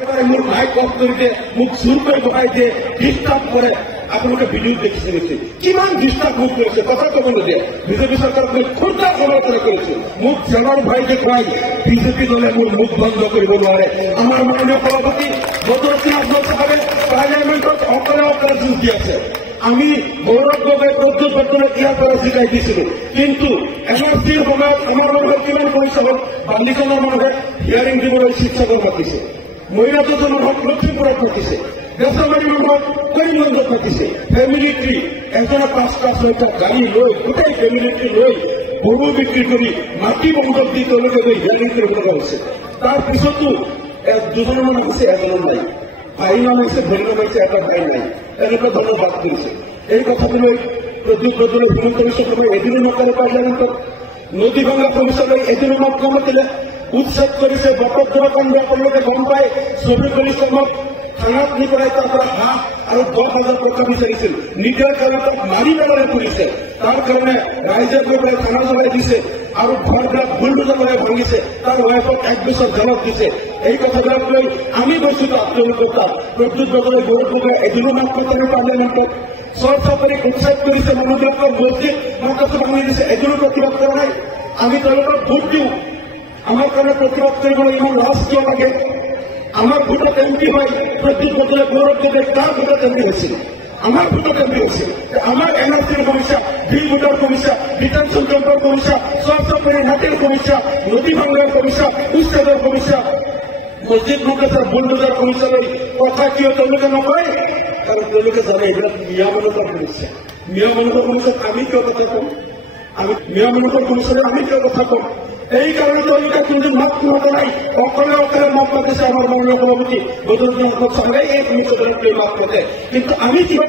মোৰ Mike of কৰি মোক চুৰ কৰি বহাই দিয়ে, ডিষ্টাৰ্ব কৰে। আপোনালোকে ভিডিঅ' দেখিছে নিশ্চয় কিমান ডিষ্টাৰ্ব মোক কৰিছে, কথা ক'ব নিদিয়ে। বিজেপি চৰকাৰক মই ক্ষুদ্ৰ সমৰ্থন কৰিছো। মোক জনৰ ভাই দেখুৱাই বিজেপি দলে মোৰ মুখ বন্ধ কৰিব নোৱাৰে। আমাৰ মাননীয় সভাপতি বদৰুদ্দিন আজমল চাহাবে পাৰ্লিয়ামেণ্টত অকলে যুঁজ দি আছে। আমি গৌৰৱ গগৈ প্ৰদ্যুৎ বৰ্তনে ইয়াৰ পৰা জিকাই দিছিলো, কিন্তু NRCৰ সময়ত আমাৰ মানুহে কিমান কৰিছে হ'ল। বান্দিখনৰ মানুহে হিয়াৰিং দিবলৈ শিৱসাগৰ মাতিছে, মহিলাটোৰ মানুহক লখিমপুৰত মাতিছে, বেচামাৰী মানুহক কৰিমগঞ্জত মাতিছে। ফেমিলি ট্ৰী এজনে 5টা 6টা গাড়ী লৈ গোটেই ফেমিলি ট্ৰী লৈ গৰু বিক্ৰী কৰি মাটি বন্ধক দি তেওঁলোকে গৈ হিয়াৰিং কৰিব লগা হৈছে। তাৰ পিছতো দুজনৰ মানুহ আছে, এজনৰ নাই। ভাই নাম আছে, ভৰি নাম আছে, এটা ভাই নাই। এনেকুৱা ধৰণৰ বাদ কৰিছে। এই কথাটো লৈ প্ৰদ্যুৎ বৰ্তনে হিমন্ত বিশ্ব শৰ্মাই এদিনো নকৰে। পাৰ্লিয়ামেণ্টত নদী ভঙা সমস্যালৈ এদিনো মত নমাতিলে, উচ্ছেদ কৰিছে। বটদ্ৰৱা কাণ্ড আপোনালোকে গম পায়। ছবি কৰিছে মোক থানাত নি পেলাই তাৰ পৰা হাঁহ আৰু 10,000 টকা বিচাৰিছিল। নিদিয়াৰ কাৰণে তাক মাৰি পেলাই ফুৰিছে। তাৰ কাৰণে ৰাইজে গৈ পেলাই থানা জ্বলাই দিছে আৰু ঘৰবিলাক বুলডোজাৰে ভাঙিছে। তাৰ ৱাইফক 1 বছৰ জেলত দিছে। এই কথাবিলাক লৈ আমি গৈছো আপোনালোকৰ তাত। প্ৰদ্যুৎ বৰ্তনে গৌৰৱ গগৈ এদিনো মাত মাতিলে পাৰ্লিয়ামেণ্টত। চৰ্চা কৰি উচ্ছেদ কৰিছে, মানুহবিলাকৰ মছজিদ মকাছে ভাঙি দিছে, এদিনো প্ৰতিবাদ কৰা নাই। আমি তেওঁলোকক ভোট দিওঁ, আমাৰ কাৰণে প্ৰতিবাদ কৰিবলৈ ইমান লাজ কিয় লাগে? আমাৰ ভোটত MP হয় প্ৰদ্যুৎ বৰ্তনে, গৌৰৱ গগৈ তাৰ ভোটত MP হৈছিল, আমাৰ ভোটত MP হৈছিল। আমাৰ NRCৰ সমস্যা, বিল ভোটৰ সমস্যা, ডিটেনশ্যন কেম্পৰ সমস্যা, চৰ্চা কৰি হাতীৰ সমস্যা, নদী ভাঙাৰ সমস্যা, উচ্ছেদৰ সমস্যা, মছজিদ মকাছাৰ বুলডোজাৰ সমস্যা লৈ কথা কিয় তেওঁলোকে নকয়? কাৰণ তেওঁলোকে জানে এইবিলাক মিয়া মানুহৰ সমস্যা। মিয়া মানুহৰ সমস্যাত আমি কিয় কথা কম? মিয়া মানুহৰ সমস্যাৰে আমি কিয় কথা কম? এই কাৰণে তেওঁলোকে কিন্তু মাত নকৰাই অকলে মাত মাতিছে। আমাৰ মাননীয় সভাপতি বদৰুদ্দিন আজমল চাহাবে এই সমস্যাবিলাক লৈ মাত মাতে, কিন্তু আমি কিবা